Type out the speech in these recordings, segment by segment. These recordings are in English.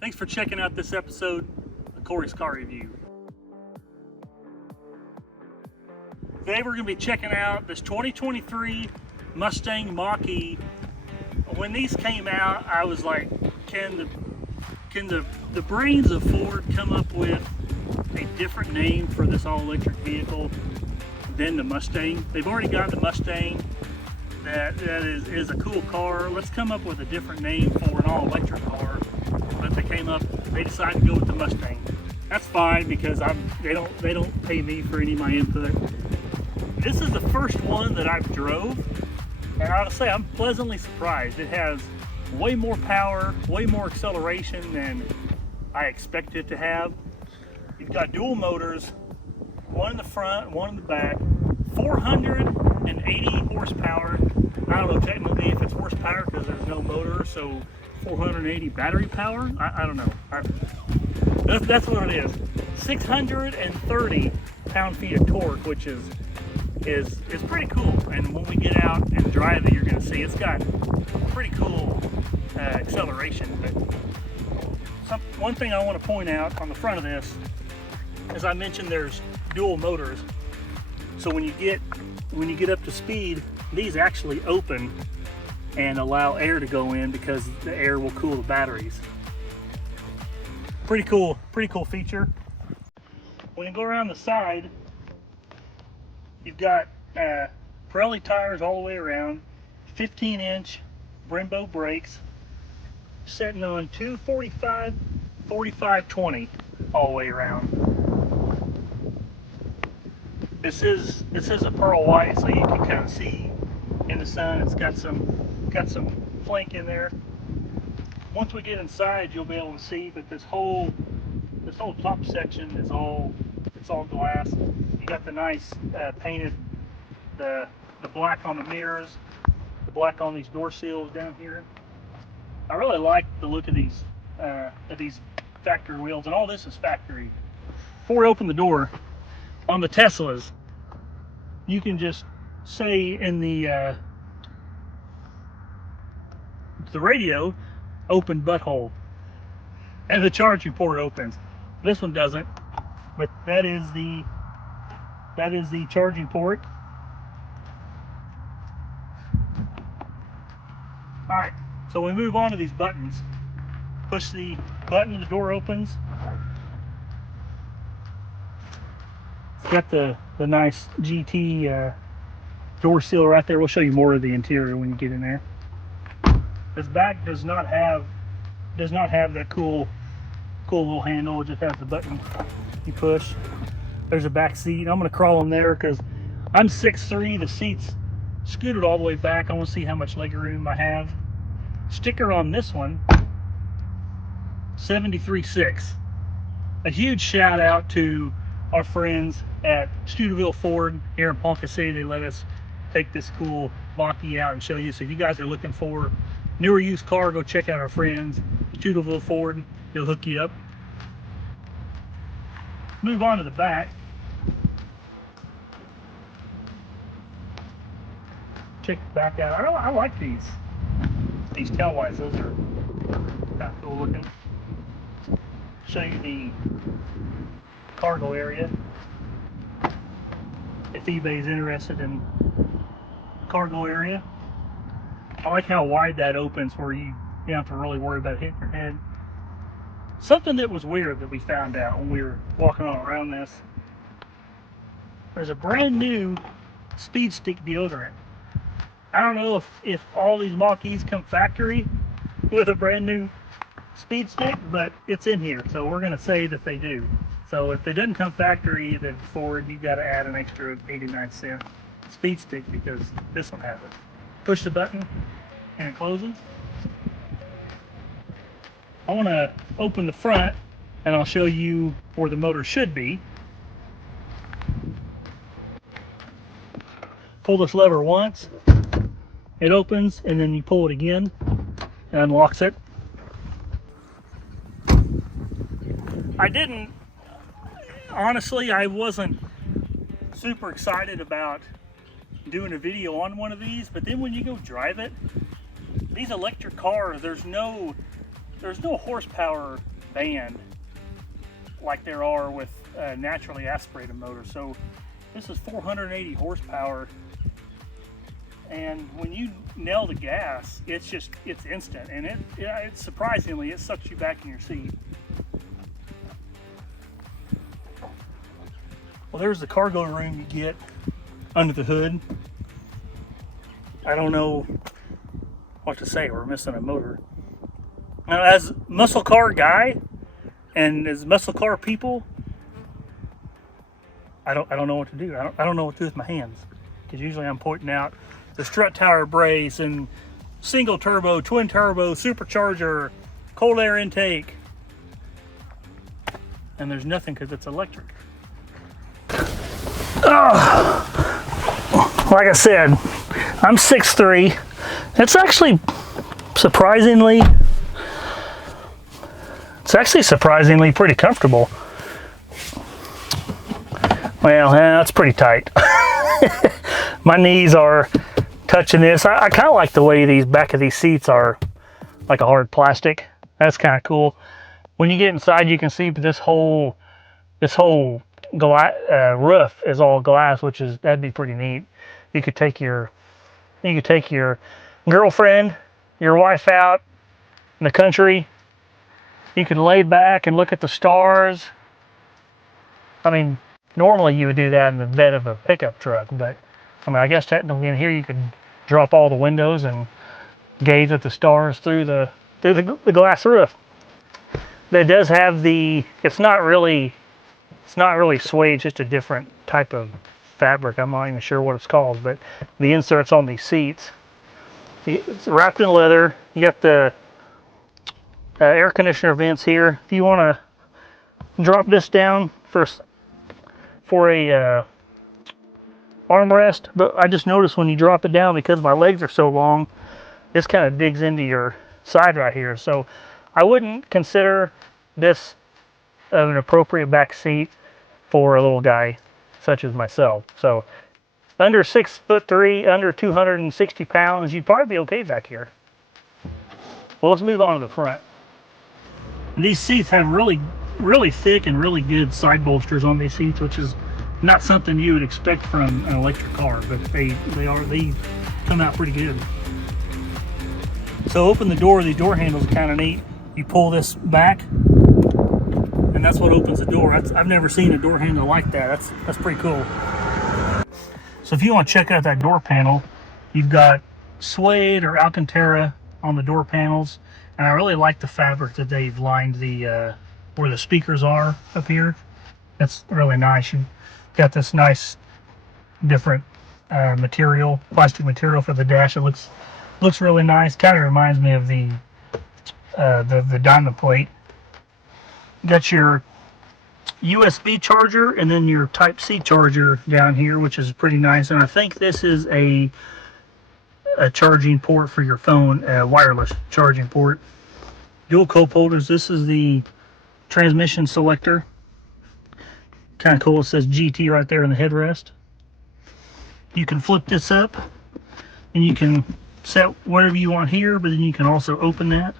Thanks for checking out this episode of Cory's Car Review. Today we're going to be checking out this 2023 Mustang Mach-E. When these came out, I was like, can the brains of Ford come up with a different name for this all-electric vehicle than the Mustang? They've already got the Mustang. That is a cool car. Let's come up with a different name for an all-electric car. But they decided to go with the Mustang. That's fine because they don't pay me for any of my input. This is the first one that I've drove, and I gotta say I'm pleasantly surprised. It has way more power, way more acceleration than I expected it to have. You've got dual motors, one in the front, one in the back, 480 horsepower. I don't know technically if it's horsepower because there's no motor, so 480 battery power. I don't know. That's what it is. 630 pound-feet of torque, which is pretty cool. And when we get out and drive it, you're going to see it's got pretty cool acceleration. But one thing I want to point out on the front of this, as I mentioned, there's dual motors. So when you get up to speed, these actually open and allow air to go in because the air will cool the batteries. Pretty cool feature. When you go around the side, you've got Pirelli tires all the way around, 15-inch Brembo brakes, setting on 245, 45/20 all the way around. This is a pearl white, so you can kind of see in the sun. It's got some flake in there. Once we get inside, you'll be able to see. But this whole top section is all glass. You got the nice painted the black on the mirrors, the black on these door seals down here. I really like the look of these factory wheels, and all this is factory. Before we open the door, on the Teslas, you can just say in the radio, open butthole, and the charging port opens. This one doesn't, but that is the charging port. All right, so we move on to these buttons. Push the button, the door opens. It's got the nice GT door seal right there. We'll show you more of the interior when you get in there. This back does not have that cool little handle. It just has the button you push. There's a back seat. I'm gonna crawl in there because I'm 6'3". The seat's scooted all the way back. I want to see how much leg room I have. Sticker on this one, 73.6. A huge shout out to our friends at Studeville Ford here in Ponca City. They let us take this cool Mach-E out and show you. So if you guys are looking for newer used car, go check out our friends Studeville Ford. They'll hook you up. Move on to the back. Check the back out. I like these tail lights. Those are kind of cool looking. Show you the cargo area. If eBay's interested in cargo area. I like how wide that opens where you don't have to really worry about hitting your head. Something that was weird that we found out when we were walking all around this. There's a brand new Speed Stick deodorant. I don't know if all these Mach-E's come factory with a brand new Speed Stick, but it's in here, so we're going to say that they do. So if it doesn't come factory, then Ford, you got to add an extra 89-cent Speed Stick because this one has it. Push the button and it closes. I want to open the front and I'll show you where the motor should be. Pull this lever once, it opens, and then you pull it again and unlocks it. Honestly, I wasn't super excited about doing a video on one of these, but then when you go drive it, these electric cars, there's no there's no horsepower band like there are with naturally aspirated motors. So this is 480 horsepower, and when you nail the gas, it's instant, and it surprisingly, it sucks you back in your seat. Well, there's the cargo room you get under the hood. I don't know what to say. We're missing a motor. Now, as muscle car guy and as muscle car people, I don't know what to do. I don't know what to do with my hands, because usually I'm pointing out the strut tower brace and single turbo, twin turbo, supercharger, cold air intake, and there's nothing because it's electric. Like I said, I'm 6'3". It's actually surprisingly pretty comfortable. Well, that's pretty tight. My knees are touching this. I kind of like the way these back of these seats are like a hard plastic. That's kind of cool. When you get inside, you can see this whole roof is all glass, that'd be pretty neat. You could take your girlfriend, your wife out in the country. You can lay back and look at the stars. I mean, normally you would do that in the bed of a pickup truck, but I mean, I guess technically in here you could drop all the windows and gaze at the stars through the glass roof. That does have it's not really suede, it's just a different type of fabric. I'm not even sure what it's called, but the inserts on these seats, it's wrapped in leather. You got the air conditioner vents here. If you want to drop this down for a armrest, but I just noticed when you drop it down, because my legs are so long, this kind of digs into your side right here. So I wouldn't consider this an appropriate back seat for a little guy such as myself. So under 6'3", under 260 pounds, you'd probably be okay back here. Well, let's move on to the front. These seats have really thick and really good side bolsters on these seats, which is not something you would expect from an electric car, but they come out pretty good. So open the door. The door handle's kind of neat. You pull this back, and that's what opens the door. I've never seen a door handle like that. That's pretty cool. So if you want to check out that door panel, you've got suede or Alcantara on the door panels, and I really like the fabric that they've lined where the speakers are up here. That's really nice. You've got this nice different plastic material for the dash. It looks really nice. Kind of reminds me of the diamond plate. You got your USB charger and then your Type-C charger down here, which is pretty nice. And I think this is a charging port for your phone, a wireless charging port. Dual cup holders. This is the transmission selector. Kind of cool. It says GT right there in the headrest. You can flip this up and you can set whatever you want here, but then you can also open that,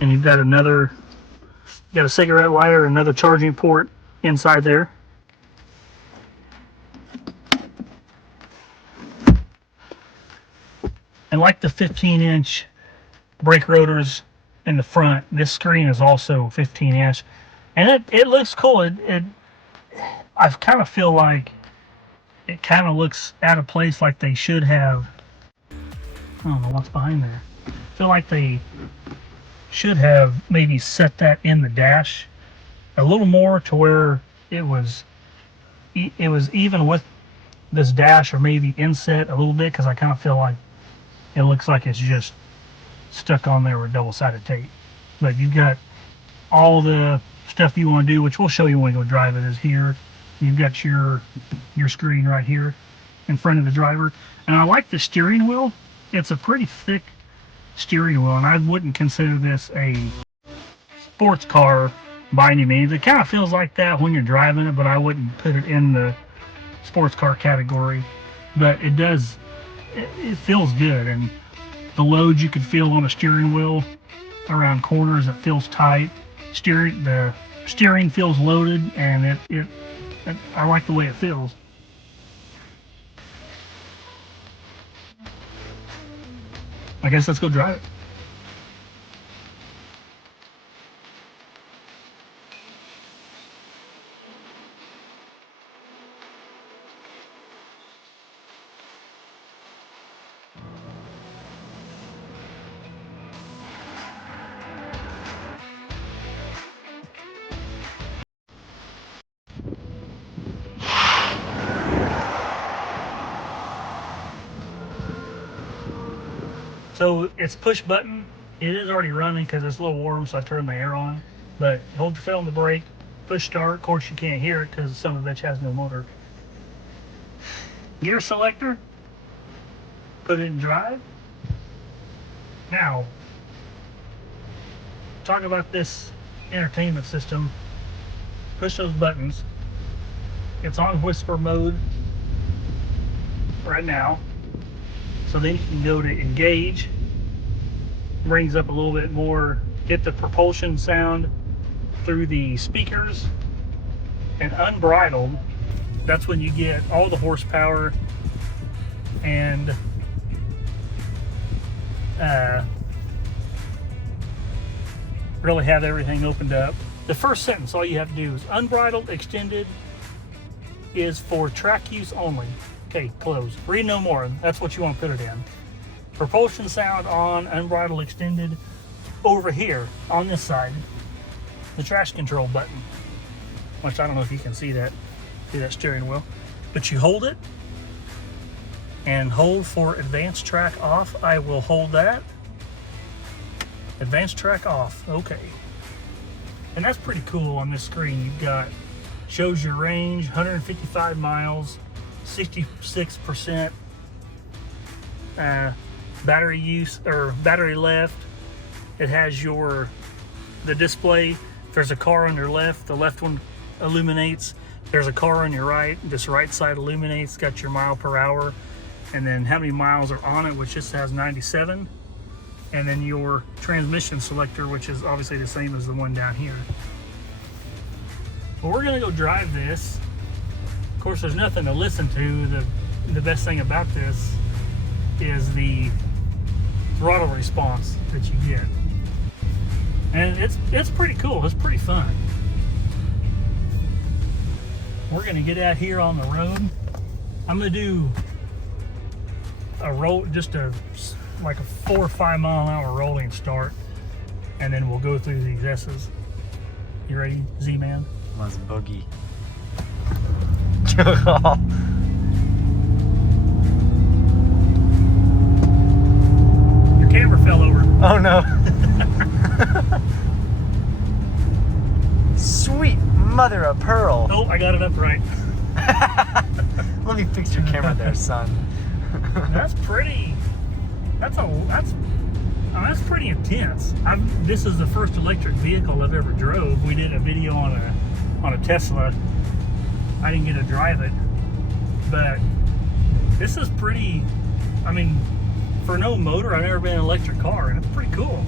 and you've got a cigarette lighter, another charging port inside there. And like the 15-inch brake rotors in the front, this screen is also 15-inch, and it looks cool. I kind of feel like it kind of looks out of place, like they should have. I don't know what's behind there. I feel like they should have maybe set that in the dash a little more to where it was even with this dash, or maybe inset a little bit, because I kind of feel like it looks like it's just stuck on there with double-sided tape. But you've got all the stuff you want to do, which we'll show you when we go drive it, is here. You've got your screen right here in front of the driver. And I like the steering wheel. It's a pretty thick steering wheel, and I wouldn't consider this a sports car by any means. It kind of feels like that when you're driving it, but I wouldn't put it in the sports car category. But it does, it feels good, and the load you can feel on a steering wheel around corners. It feels tight. The steering feels loaded, and I like the way it feels. I guess let's go drive it. So it's push button. It is already running because it's a little warm, so I turned the air on. But hold your foot on the brake, push start. Of course, you can't hear it because some of the bitch has no motor. Gear selector, put it in drive. Now, talk about this entertainment system. Push those buttons. It's on whisper mode right now. So then you can go to engage, brings up a little bit more, get the propulsion sound through the speakers, and unbridled, that's when you get all the horsepower and really have everything opened up. The first sentence, all you have to do is unbridled extended is for track use only. Okay, close. Read no more. That's what you want to put it in. Propulsion sound on, unbridled extended. Over here, on this side, the traction control button. Which I don't know if you can see that steering wheel. But you hold it, and hold for advanced track off. I will hold that. Advanced track off, okay. And that's pretty cool on this screen. You've got, shows your range, 155 miles, 66% battery use, or battery left. It has the display. If there's a car on your left, the left one illuminates. If there's a car on your right, this right side illuminates. Got your mile per hour, and then how many miles are on it, which just has 97. And then your transmission selector, which is obviously the same as the one down here. Well, we're gonna go drive this. Of course, there's nothing to listen to. The best thing about this is the throttle response that you get. And it's pretty cool, it's pretty fun. We're gonna get out here on the road. I'm gonna do a roll, like a 4 or 5 mile an hour rolling start, and then we'll go through these S's. You ready, Z-Man? Let's boogie. Your camera fell over. Oh no. Sweet mother of pearl. Oh, I got it up right. Let me fix your camera there, son. That's pretty. That's pretty intense. This is the first electric vehicle I've ever drove. We did a video on a Tesla. I didn't get to drive it, but this is pretty. I mean, for no motor, I've never been in an electric car, and it's pretty cool.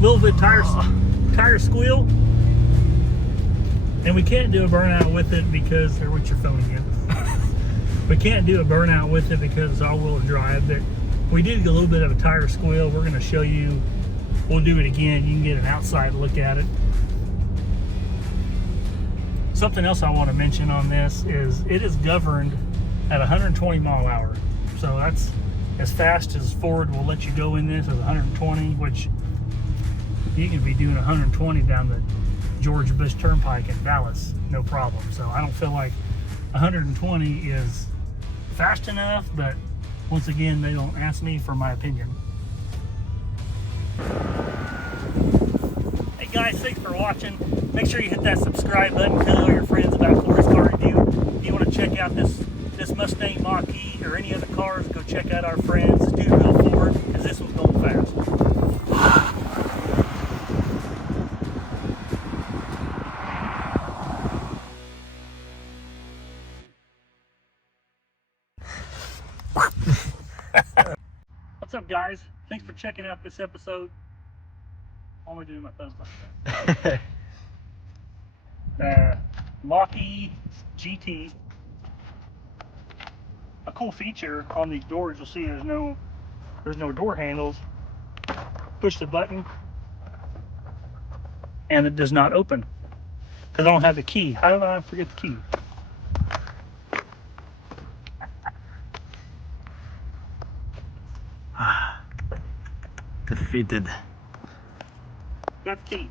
Little bit tire squeal, and we can't do a burnout with it because they're with your phone again. We can't do a burnout with it because it's all-wheel drive, but we did get a little bit of a tire squeal. We're going to show you. We'll do it again. You can get an outside look at it. Something else I want to mention on this is it is governed at 120 mile an hour. So that's as fast as Ford will let you go in this is 120, which you can be doing 120 down the George Bush Turnpike in Dallas, no problem. So I don't feel like 120 is fast enough, but once again, they don't ask me for my opinion. Hey guys, thanks for watching. Make sure you hit that subscribe button, tell all your friends about Cory's Car Review. If you want to check out this Mustang Mach-E or any other cars, go check out our friends, Dude Real Ford, because this one's going fast. guys. Thanks for checking out this episode. Why am I doing my thumbs like that? Mach-E GT. A cool feature on these doors, you'll see there's no door handles. Push the button and it does not open because I don't have the key. How did I forget the key? Defeated. Got the key.